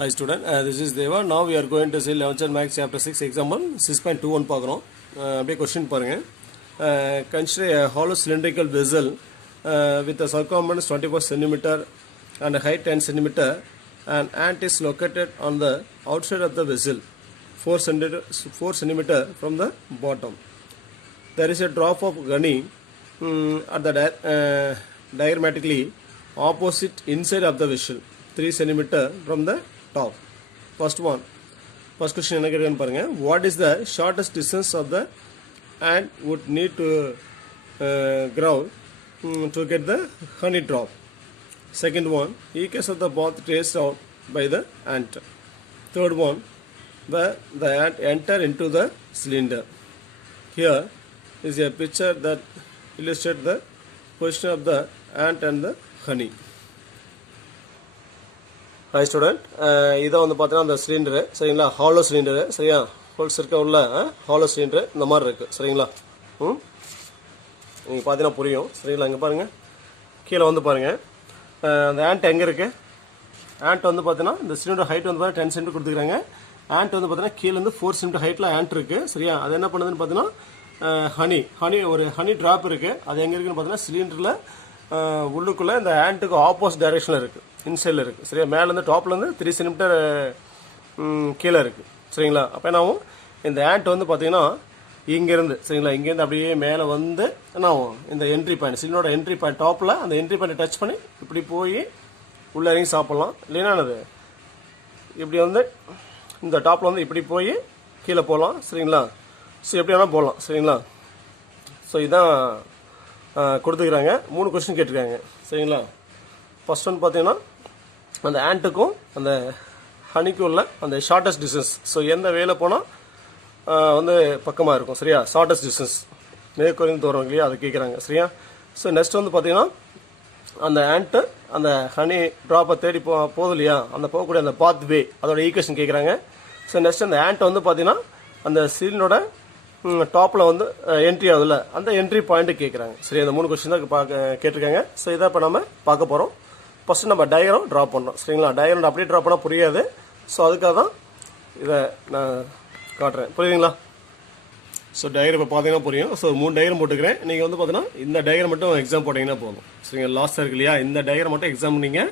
Hi student, this is Deva. Now we are going to see 11th Maths chapter 6 example 6.21 பார்க்குறோம். அப்படியே question பாருங்க. Consider a hollow cylindrical vessel with a circumference 24 cm and a height 10 cm. An ant is located on the outside of the vessel 4 cm from the bottom. There is a drop of honey at the diagrammatically opposite inside of the vessel 3 cm from the top. First question என்ன கேக்குறான்னு பாருங்க. What is the shortest distance of the ant would need to grow to get the honey drop? Second one, each of the path traced out by the ant. Third one, where the ant enter into the cylinder. Here is a picture that illustrates the position of the ant and the honey. High student, இதை வந்து பார்த்தீங்கன்னா அந்த cylinder சரிங்களா, hollow cylinder சரியா, holes இருக்க உள்ள hollow cylinder இந்த மாதிரி இருக்குது சரிங்களா. நீங்கள் பார்த்தீங்கன்னா புரியும் சரிங்களா. இங்கே பாருங்கள், கீழே வந்து பாருங்கள் அந்த ஆண்ட் எங்கே இருக்குது. ஆண்ட் வந்து பார்த்தீங்கன்னா இந்த சிலிண்டர் ஹைட் வந்து பார்த்தீங்கன்னா 10 சென்ட் கொடுத்துருக்காங்க. ஆண்ட் வந்து பார்த்தீங்கன்னா கீழே வந்து 4 சென்ட் ஹைட்டில் ஆண்ட் இருக்குது சரியா. அது என்ன பண்ணுதுன்னு பார்த்தீங்கன்னா ஹனி ஒரு ஹனி ட்ராப் இருக்குது. அது எங்கே இருக்குதுன்னு பார்த்தீங்கன்னா சிலிண்டரில் உள்ளுக்குள்ளே இந்த ஆண்ட்டுக்கு ஆப்போசிட் டைரெக்ஷனில் இருக்குது, இன்சைடில் இருக்குது சரியா. மேலேருந்து டாப்லேருந்து 3 சென்டிமீட்டர் கீழே இருக்குது சரிங்களா. அப்போ என்ன ஆகும், இந்த ஆண்ட் வந்து பார்த்தீங்கன்னா இங்கேருந்து சரிங்களா, இங்கேருந்து அப்படியே மேலே வந்து என்ன ஆகும், இந்த என்ட்ரி பாயிண்ட் சிலிண்டரோட என்ட்ரி பாயிண்ட் டாப்பில் அந்த என்ட்ரி பாயிண்ட்டை டச் பண்ணி இப்படி போய் உள்ளே இறங்கி சாப்பிட்லாம். இல்லைன்னா அது இப்படி வந்து இந்த டாப்பில் வந்து இப்படி போய் கீழே போகலாம் சரிங்களா. ஸோ எப்படி வேணால் போகலாம் சரிங்களா. ஸோ இதான் கொடுத்துக்கிறாங்க. 3 கொஸ்டின் கேட்டிருக்காங்க சரிங்களா. ஃபர்ஸ்ட் ஒன் பார்த்தீங்கன்னா அந்த ஆண்ட்டுக்கும் அந்த ஹனிக்கும் உள்ள அந்த ஷார்ட்டஸ்ட் டிஸ்டன்ஸ். ஸோ எந்த வேலை போனால் வந்து பக்கமாக இருக்கும் சரியா, ஷார்ட்டஸ்ட் டிஸ்டன்ஸ் மேற்கொண்டு தோறும் இல்லையா, அது கேட்குறாங்க சரியா. ஸோ நெக்ஸ்ட் வந்து பார்த்தீங்கன்னா அந்த ஆண்ட்டு அந்த ஹனி ட்ராப்பை தேடி போகுது இல்லையா, அந்த போகக்கூடிய அந்த பாத் வே அதோட ஈக்குவேஷன் கேட்குறாங்க. ஸோ நெக்ஸ்ட் அந்த ஆண்ட் வந்து பார்த்தீங்கன்னா அந்த சீலோட டாப்பில் வந்து என்ட்ரி ஆகுதுல்ல, அந்த என்ட்ரி பாயிண்ட்டு கேட்குறாங்க சரி. அந்த 3 கொஸ்டின் தான் கேட்டிருக்காங்க. ஸோ இதை இப்போ நம்ம பார்க்க போகிறோம். ஃபஸ்ட்டு நம்ம டயக்ராம் ட்ரா பண்ணுறோம் சரிங்களா. டயக்ராம் அப்படியே ட்ரா பண்ணால் புரியாது. ஸோ அதுக்காக தான் இதை நான் காட்டுறேன், புரியுதுங்களா. ஸோ டயக்ராம் இப்போ பார்த்தீங்கன்னா புரியும். ஸோ 3 டயக்ராம் போட்டுக்கிறேன். நீங்கள் வந்து பார்த்தீங்கன்னா இந்த டயக்ராம் மட்டும் எக்ஸாம் போட்டிங்கன்னா போதும் சரிங்க. லாஸ்ட்டாக இருக்கு இல்லையா, இந்த டயக்ராம் மட்டும் எக்ஸாம் நீங்கள்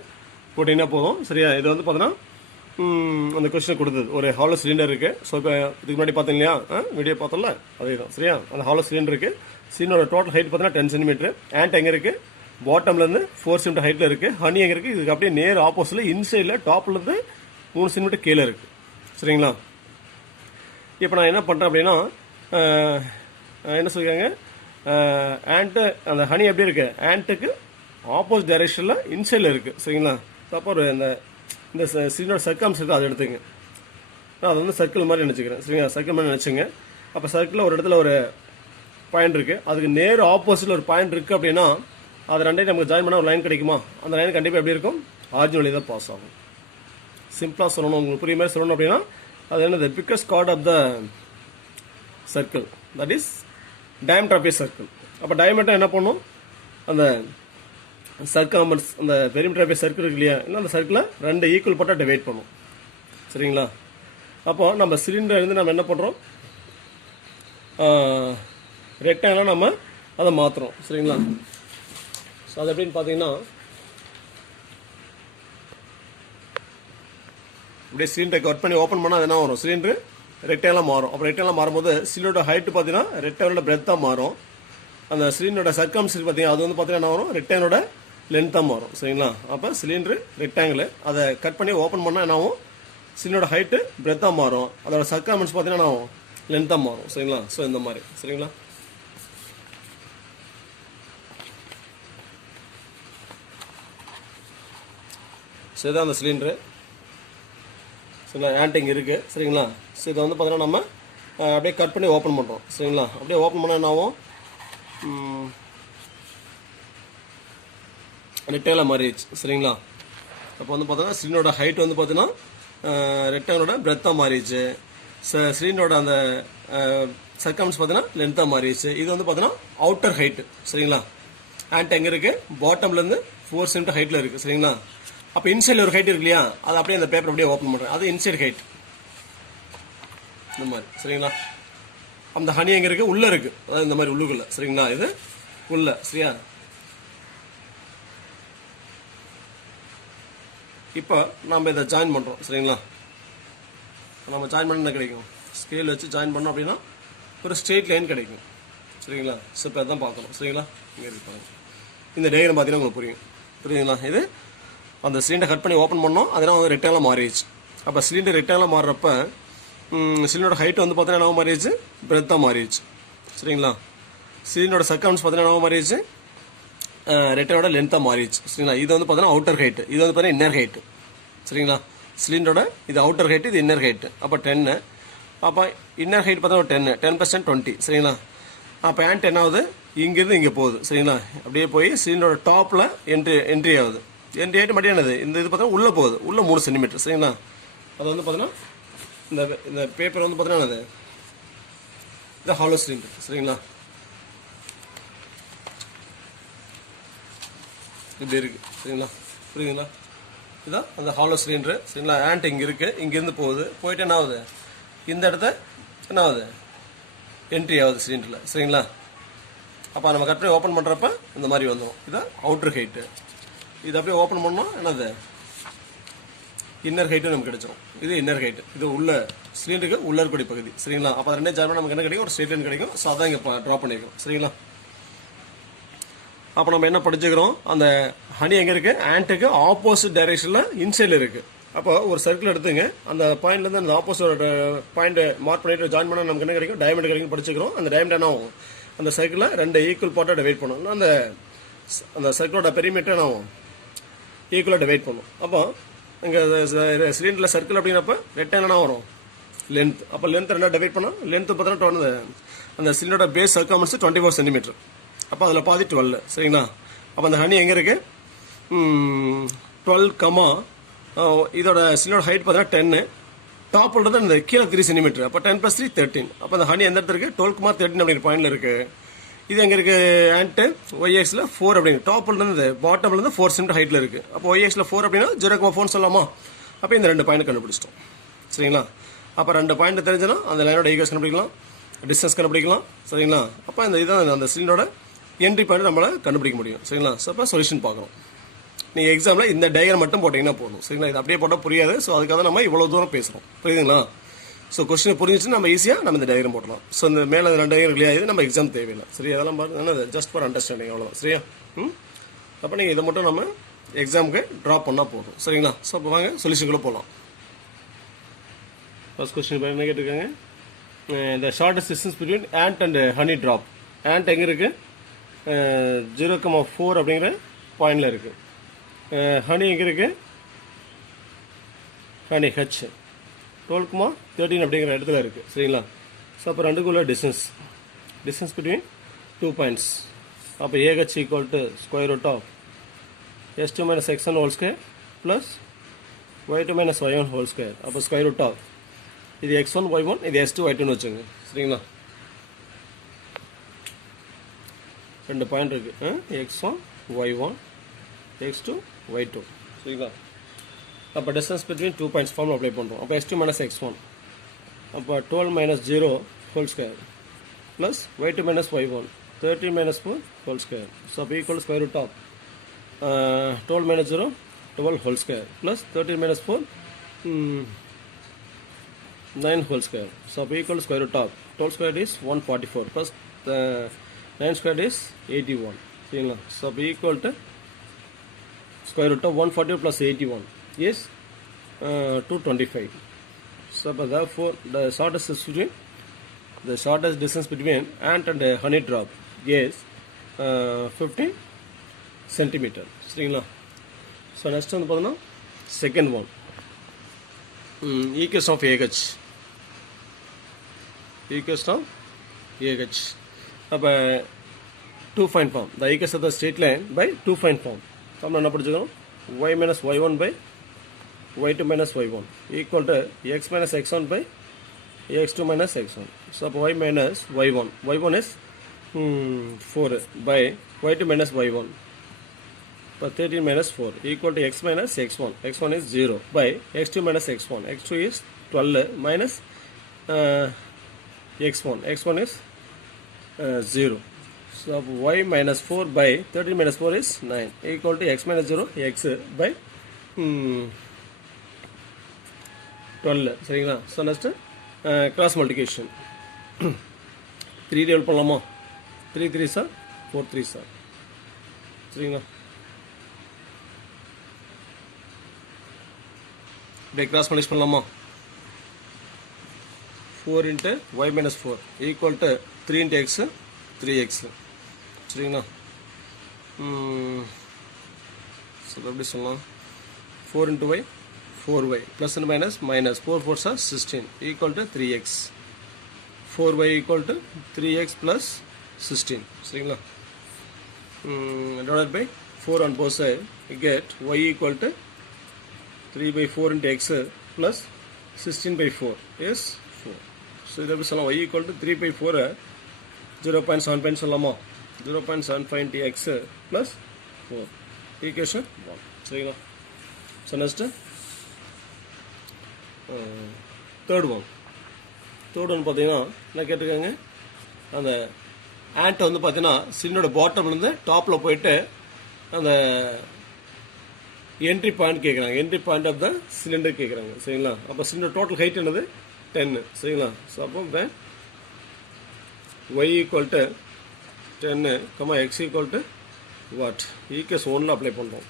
போட்டிங்கன்னா போதும் சரியா. இது வந்து பார்த்தீங்கன்னா அந்த கொஸ்டின் கொடுத்தது ஒரு ஹாலோ சிலிண்டர் இருக்குது. ஸோ இப்போ இதுக்கு முன்னாடி பார்த்தீங்க இல்லையா, வீடியோ பார்த்தோம்ல அதே தான் சரியா. அந்த ஹாலோ சிலிண்டர் இருக்குது. சிலிண்டரோட டோட்டல் ஹைட் பார்த்தீங்கன்னா 10 சென்டிமீட்டர். ஆண்ட் எங்கே இருக்குது, பாட்டம்லேருந்து 4 சென்டிமீட்டர் ஹைட்டில் இருக்குது. ஹனி எங்கே இருக்குது, இதுக்கு அப்படியே நேர் ஆப்போசிட்டில் இன்சைடில் டாப்லேருந்து 3 சென்டிமீட்டர் கீழே இருக்குது சரிங்களா. இப்போ நான் என்ன பண்ணுறேன் அப்படின்னா என்ன சொல்லியிருக்காங்க, ஆண்ட்டு அந்த ஹனி எப்படி இருக்குது, ஆண்ட்டுக்கு ஆப்போசிட் டைரெக்ஷனில் இன்சைடில் இருக்குது சரிங்களா. அப்போ ஒரு இந்த சிலிண்டர் சர்க்கம்ஸ் இருக்குது, அதை எடுத்துங்க. நான் அதை வந்து சர்க்கிள் மாதிரி நினச்சிக்கிறேன் சரிங்களா. சர்க்கிள் மாதிரி நினச்சிங்க. அப்போ சர்க்கிளில் ஒரு இடத்துல ஒரு பாயிண்ட் இருக்குது, அதுக்கு நேர் ஆப்போசிட்டில் ஒரு பாயிண்ட் இருக்குது அப்படின்னா அது ரெண்டையும் நமக்கு ஜாயின் பண்ணால் ஒரு லைன் கிடைக்குமா, அந்த லைன் கண்டிப்பாக எப்படி இருக்கும், ஆரிஜின் வழி தான் பாஸ் ஆகும். சிம்பிளாக சொல்லணும், உங்களுக்கு புரிய மாதிரி சொல்லணும் அப்படின்னா அது என்னது, biggest chord of the circle that is diameter of a circle. அப்போ டயமீட்டர் என்ன பண்ணும், அந்த சர்க்கம்பன்ஸ் அந்த பெரிமீட்டர் ஆஃப் ஏ சர்க்கிள் இருக்கு இல்லையா, இல்லை அந்த சர்க்கிளை 2 ஈக்குவல் பட்டாக டிவைட் பண்ணும் சரிங்களா. அப்போ நம்ம சிலிண்டர் இருந்து நம்ம என்ன பண்ணுறோம், ரெக்டாங்கிளாக நம்ம அதை மாற்றுறோம் சரிங்களா. ஸோ அது எப்படின்னு பார்த்தீங்கன்னா அப்படியே சிலிண்டரை கட் பண்ணி ஓப்பன் பண்ணால் அது என்ன வரும், சிலிண்டர் ரெக்டாங்கிளாக மாறும். அப்போ ரெக்டாங்கிளாக மாறும்போது சிலிண்டரோட ஹைட்டு பார்த்தீங்கன்னா ரெக்டாங்கிளோட பிரெத்தாக மாறும். அந்த சிலிண்டரோட சர்க்கம்ஸ் பார்த்தீங்கன்னா அது வந்து பார்த்தீங்கன்னா என்ன வரும், ரெக்டாங்கிளோட லென்த்தாக மாறும் சரிங்களா. அப்போ சிலிண்டர் ரெக்டாங்கிள் அதை கட் பண்ணி ஓப்பன் பண்ணால் என்ன ஆகும், சிலிண்டரோட ஹைட்டு பிரெத்தாக மாறும், அதோட சர்க்கம்ஸ் பார்த்தீங்கன்னா என்ன ஆகும், லென்த்தாக மாறும் சரிங்களா. ஸோ இந்த மாதிரி சரிங்களா. ஸோ இதான் அந்த சிலிண்டரு சரிங்களா. ஆண்டிங் இருக்குது சரிங்களா. ஸோ இதை வந்து பார்த்தீங்கன்னா நம்ம அப்படியே கட் பண்ணி ஓப்பன் பண்ணுறோம் சரிங்களா. அப்படியே ஓப்பன் பண்ணால் என்ன ஆகும், ரெக்டாங்கிளாக மாறிடுச்சு சரிங்களா. அப்போ வந்து பார்த்தோன்னா சிலிண்டரோட ஹைட் வந்து பார்த்தீங்கன்னா ரெக்டாங்கிளோட பிரெத்தாக மாறிடுச்சு. சிலிண்டரோட அந்த சர்க்கம்ஸ் பார்த்தீங்கன்னா லென்த்தாக மாறிடுச்சு. இது வந்து பார்த்தீங்கன்னா அவுட்டர் ஹைட்டு சரிங்களா. ஆண்ட் எங்கே இருக்குது, பாட்டம்லேருந்து 4 சென்டிமீட்டர் ஹைட்டில் இருக்குது சரிங்களா. அப்போ இன்சைடில் ஒரு ஹைட் இருக்கு இல்லையா, அது அப்படியே அந்த பேப்பர் அப்படியே ஓப்பன் பண்ணுறேன், அது இன்சைட் ஹைட் இந்த மாதிரி. சரிங்களா, அந்த ஹனி எங்கே இருக்குது, உள்ளே இருக்குது, அதாவது இந்த மாதிரி உள்ளுக்குள்ளே. சரிங்களா, இது உள்ள. சரியா, இப்போ நம்ம இதை ஜாயின் பண்ணுறோம். சரிங்களா, நம்ம ஜாயின் பண்ண என்ன கிடைக்கும், ஸ்கேல் வச்சு ஜாயின் பண்ணோம் அப்படின்னா ஒரு ஸ்ட்ரெயிட் லைன் கிடைக்கும். சரிங்களா, ஸோ இப்போ அதுதான் பார்க்கணும். சரிங்களா, இங்கே இருப்பாங்க இந்த டயக்ராம் பார்த்தீங்கன்னா உங்களுக்கு புரியும். புரியுதுங்களா, இது அந்த சிலிண்டர் கட் பண்ணி ஓப்பன் பண்ணோம், அதெல்லாம் வந்து ரெக்டாங்கிளாக மாறிடுச்சு. அப்போ சிலிண்டர் ரெக்டாங்கிளாக மாறுறப்ப சிலிண்டரோட ஹைட் வந்து பார்த்தீங்கன்னா என்ன மாறிடுச்சு, பிரெத்தாக மாறிடுச்சு. சரிங்களா, சிலிண்டரோட சர்க்கம்ஸ் பார்த்தீங்கன்னா என்ன மாறிடுச்சு, ரெக்டாங்கோட லென்த்தாக மாறிடுச்சு. சரிங்களா, இது வந்து பார்த்தீங்கன்னா அவுட்டர் ஹைட்டு, இது வந்து பார்த்தீங்கன்னா இன்னர் ஹைட்டு. சரிங்களா, சிலிண்டரோட இது அவுட்டர் ஹைட்டு, இது இன்னர் ஹைட்டு. அப்போ 10, அப்போ இன்னர் ஹைட் பார்த்தா 10% 20. சரிங்களா, அப்போ ஆண்ட் என்ன ஆகுது, இங்கேருந்து இங்கே போகுது. சரிங்களா, அப்படியே போய் சிலிண்டரோட டாப்பில் என்ட்ரி ஆகுது. என்ட்ரி ஆகிட்டு மட்டும் என்னது, இந்த இது பார்த்தா உள்ளே போகுது, உள்ளே 3 சென்டிமீட்டர். சரிங்களா, அது வந்து பார்த்தீங்கன்னா இந்த பேப்பர் வந்து பார்த்தீங்கன்னா என்னது, இந்த ஹாலோ சிலிண்டர். சரிங்களா, இப்படி இருக்குது. சரிங்களா, புரியுதுங்களா, இதுதான் அந்த ஹாலோ சிலிண்டரு. சரிங்களா, ஆண்ட் இங்கே இருக்குது, இங்கேருந்து போகுது, போயிட்டு என்ன ஆகுது, இந்த இடத்த என்ன ஆகுது, என்ட்ரி ஆகுது சிலிண்டரில். சரிங்களா, அப்போ நம்ம கட் பண்ணி ஓப்பன் பண்ணுறப்ப இந்த மாதிரி வந்துடும். இதுதான் அவுட்ரு ஹைட்டு. இது அப்படியே ஓப்பன் பண்ணோம் என்னது, இன்னர் ஹைட்டும் நமக்கு கிடைச்சிடும். இது இன்னர் ஹைட்டு, இது உள்ள சிலிண்டருக்கு உள்ள இருக்கக்கூடிய பகுதி. சரிங்களா, அப்போ ரெண்டே ஜாயின் நமக்கு என்ன கிடைக்கும், ஒரு ஸ்ட்ரெயிட் லைன் கிடைக்கும். ஸோ அதான் இங்கே ட்ரா பண்ணியிருக்கோம். சரிங்களா, அப்போ நம்ம என்ன படிச்சுக்கிறோம், அந்த ஹனி எங்கே இருக்குது, ஆண்ட்டுக்கு ஆப்போசிட் டைரெக்ஷனில் இன்சைடில் இருக்குது. அப்போ ஒரு சர்க்கிள் எடுத்துங்க, அந்த பாயிண்ட்லேருந்து அந்த ஆப்போசிட் பாயிண்ட் மார்க் பண்ணிட்டு ஜாயின் பண்ணால் நமக்கு என்ன கிடைக்கும், டயமண்ட் கிடைக்கும் படிச்சுக்கிறோம். அந்த டயமண்ட் என்ன ஆகும், அந்த சர்க்கிளில் 2 ஈக்குவல் பார்ட்டாக டிவைட் பண்ணணும். அந்த சர்க்கிளோட பெரிமீட்டர் என்ன ஆகும், ஈக்குவலாக டிவைட் பண்ணும். அப்போ இங்கே சிலிண்டரில் சர்க்கிள் அப்படிங்கிறப்ப ரெக்டாங்கிள் என்ன வரும், லென்த். அப்போ லென்த் 2 டிவைட் பண்ணால் லென்த்து பார்த்தோன்னா அந்த சிலிண்டரோட பேஸ் சர்க்கம்ஸ் 24 சென்டிமீட்டர். அப்போ அதில் பாதி 12. சரிங்களா, அப்போ அந்த ஹனி எங்கே இருக்குது, 12, இதோட சிலிண்டரோட ஹைட் பார்த்தீங்கன்னா 10, டாப் உள்ளது இந்த கீழே 3 சென்டிமீட்டர். அப்போ 10 + 3 13. அப்போ அந்த ஹனி எந்த இடத்துல இருக்குது, 12,13 அப்படிங்கிற பாயிண்டில் இருக்குது. இது எங்கே இருக்குது, ஆண்ட்டு ஒய்எக்ஸில் 4 அப்படிங்க, டாப்லேருந்து பாட்டம்லேருந்து 4 சென்டிமீட்டர் ஹைட்டில் இருக்குது. அப்போ ஒய்எக்ஸில் 4 அப்படின்னா 0,4 சொல்லலாமா. அப்போ இந்த 2 பாயிண்ட் கண்டுபிடிச்சிட்டோம். சரிங்களா, அப்போ 2 பாயிண்ட் தெரிஞ்சுன்னா அந்த லைனோட ஈக்குவேஷன் கண்டுபிடிக்கலாம், டிஸ்டன்ஸ் கண்டுபிடிக்கலாம். சரிங்களா, அப்போ இந்த இதான் அந்த சிலிண்டரோட என்ட்ரி பாயிண்ட் நம்மளால் கண்டுபிடிக்க முடியும். சரிங்களா, ஸோ அப்போ சொல்யூஷன் பார்க்கணும். நீங்கள் எக்ஸாமில் இந்த டயக்ராம் மட்டும் போட்டிங்கன்னா போதும். சரிங்களா, இது அப்படியே போட்டால் புரியாது. ஸோ அதுக்காக நம்ம இவ்வளோ தூரம் பேசுகிறோம். புரியுதுங்களா, ஸோ கொஸ்டின் புரிஞ்சிச்சுன்னா நம்ம ஈஸியாக நம்ம இந்த டயக்ராம் போட்டலாம். ஸோ இந்த மேலே 2 டயக்ராம் இல்லையா, இது நம்ம எக்ஸாம் தேவையில்லை. சரி, அதெல்லாம் என்னது ஜஸ்ட் ஃபார் அண்டர்ஸ்டாண்டிங், அவ்வளோதான். சரியா, அப்போ நீங்கள் இதை மட்டும் நம்ம எக்ஸாமுக்கு ட்ராப் பண்ணால் போதும். சரிங்களா, ஸோ அப்போ வாங்க சொல்யூஷனுக்குள்ளே போகலாம். ஃபர்ஸ்ட் கொஸ்டின் என்ன கேட்டிருக்காங்க, இந்த shortest distance between and and honey drop. And எங்கே இருக்குது, 0,4 அப்படிங்கிற பாயிண்டில் இருக்குது. ஹனி எங்கே இருக்குது, ஹனி ஹச் 12,13 அப்படிங்கிற இடத்துல இருக்குது. சரிங்களா, ஸோ அப்போ ரெண்டுக்குள்ள டிஸ்டன்ஸ் பிட்வீன் 2 பாயிண்ட்ஸ். அப்போ AH equal to square root of s2 - x1 whole square plus y2 - y1 whole square. அப்போ ஸ்கொயர் ரூட் ஆஃப் இது x1 y1, இது s2 y2ன்னு வச்சுங்க. சரிங்களா, 2 பாயிண்ட் இருக்குது, x1 y1 x2 y2. சரிங்களா, அப்போ distance between 2 points form apply பண்ணுறோம். அப்போ s2 - x1, அப்போ 12 - 0 whole square plus y2 - y1 13 - 4 whole square. So அப்போ equal square root of 12 - 0 12 whole square plus 13 - 4 9 whole square. So அப்போ equal square root of 12 square is 144 plus 9 square is 81. சரிங்களா, so அப்போ equal to square root of 140 plus 81 is 225. So therefore the shortest distance between ant and honey drop is 15 centimeter. சரிங்களா, so next வந்து பார்த்தோன்னா second one, equation of AH. அப்போ 2 find form, the equation of the straight line by 2 find form. நம்ம என்ன படிச்சுக்கணும், y minus y1 by y2 minus y1 equal to x minus x1 by x2 minus x1. So y minus y1 is 4 by y2 minus y1 இப்போ 13 minus 4 equal to x minus x1. x1 is 0 by x2 minus x1. x2 is 12 minus x1. x1 is 0. So y minus 4 by 13 minus 4 is 9 equal to x minus 0 x by 12. சரிங்களா? So next cross மல்டிகேஷன் 3 table பண்ணலாமா? 3 3 sir 4 3 sir. சரிங்களா? இப்படியே cross மல்டிகேஷன் பண்ணலாமா? 4 into y minus 4 equal to 3 into x 3x. சரிங்களா? So எப்படி சொல்லலாம்? 4 into y 4y plus and minus 4 4s are 16 equal to 3x. 4y equal to 3x plus 16. சரிங்களா? divided by 4 on both sides, you get y equal to 3 by 4 into x plus 16 by 4 is 4. So இதை எப்படி சொல்லலாம்? y equal to 3 by 4 0.75 சொல்லலாமா? 0.75 into x plus 4. Equation 1. சரிங்களா? So next third one பார்த்தீங்கன்னா என்ன கேட்டிருக்காங்க, அந்த ஆண்ட் வந்து பார்த்தீங்கன்னா சிலிண்டரோட பாட்டம்லேருந்து டாப்பில் போயிட்டு அந்த என்ட்ரி பாயிண்ட் கேட்குறாங்க. Entry point of the cylinder கேட்குறாங்க. சரிங்களா? அப்போ சிலிண்டர் டோட்டல் ஹைட் என்னது 10. சரிங்களா? ஸோ அப்போ y equal to 10, x equal to what? ஈகேஸ் 1 அப்ளை பண்ணுறோம்.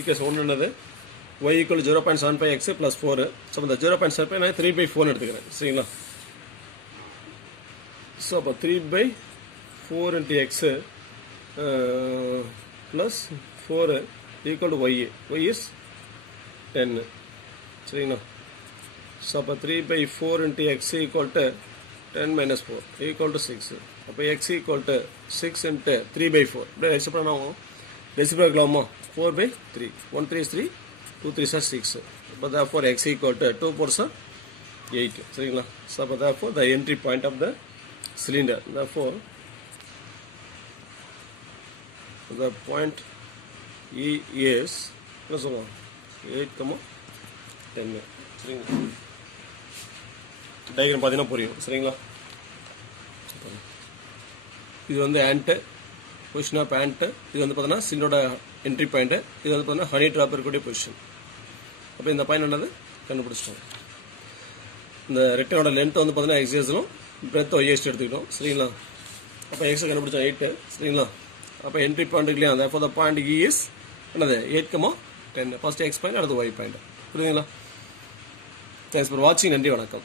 ஈகேஸ் 1 என்னது? y equal to 0.75x plus 4. So இந்த 0.75 நான் 3 by 4 எடுத்துக்கிறேன். சரிங்களா? ஸோ அப்போ 3 by 4 into x plus 4 equal to y. y is 10. சரிங்களா? ஸோ அப்போ 3 by 4 into x equal to 10 minus 4 equal to 6. அப்போ x equal to 6 into 3 by 4. இப்படியே express பண்ணாமல் டெசிபிள் இருக்கலாமா? 4 by 3. 1 3 is 3. 2 3s are 6. But therefore x equal to 2 4s are 8. சரிங்களா? So but therefore the entry point of the cylinder. Therefore the point E is என்ன சொல்லுவோம்? 8, 10. சரிங்களா? Diagram பார்த்தீங்கன்னா புரியும். சரிங்களா? இது வந்து ஆண்ட்டு, பொசிஷன் ஆஃப் ஆண்ட்டு. இது வந்து பார்த்தீங்கன்னா சிலிண்டரோட என்ட்ரி பாயிண்ட்டு. இது வந்து பார்த்தீங்கன்னா ஹனி ட்ராப் இருக்கக்கூடிய பொசிஷன். அப்போ இந்த பாயிண்ட் என்னது கண்டுபிடிச்சிட்டோம். இந்த ரெக்டாங்கோட லென்த் வந்து பார்த்தீங்கன்னா எக்ஸைஸிலும் பிரெத் ஒய்எஸ்ட் எடுத்துக்கிட்டோம். சரிங்களா? அப்போ எக்ஸை கண்டுபிடிச்சோம் 8. சரிங்களா? அப்போ என்ட்ரி பாயிண்ட் இல்லையா? அந்த அப்போ த பாயிண்ட் இ இஸ் என்னது 8, 10. ஃபர்ஸ்ட் எக்ஸ் பாயிண்ட், அடுத்து ஒய் பாயிண்ட். புரியுதுங்களா? தேங்க்ஸ் ஃபார் வாட்சிங். நன்றி, வணக்கம்.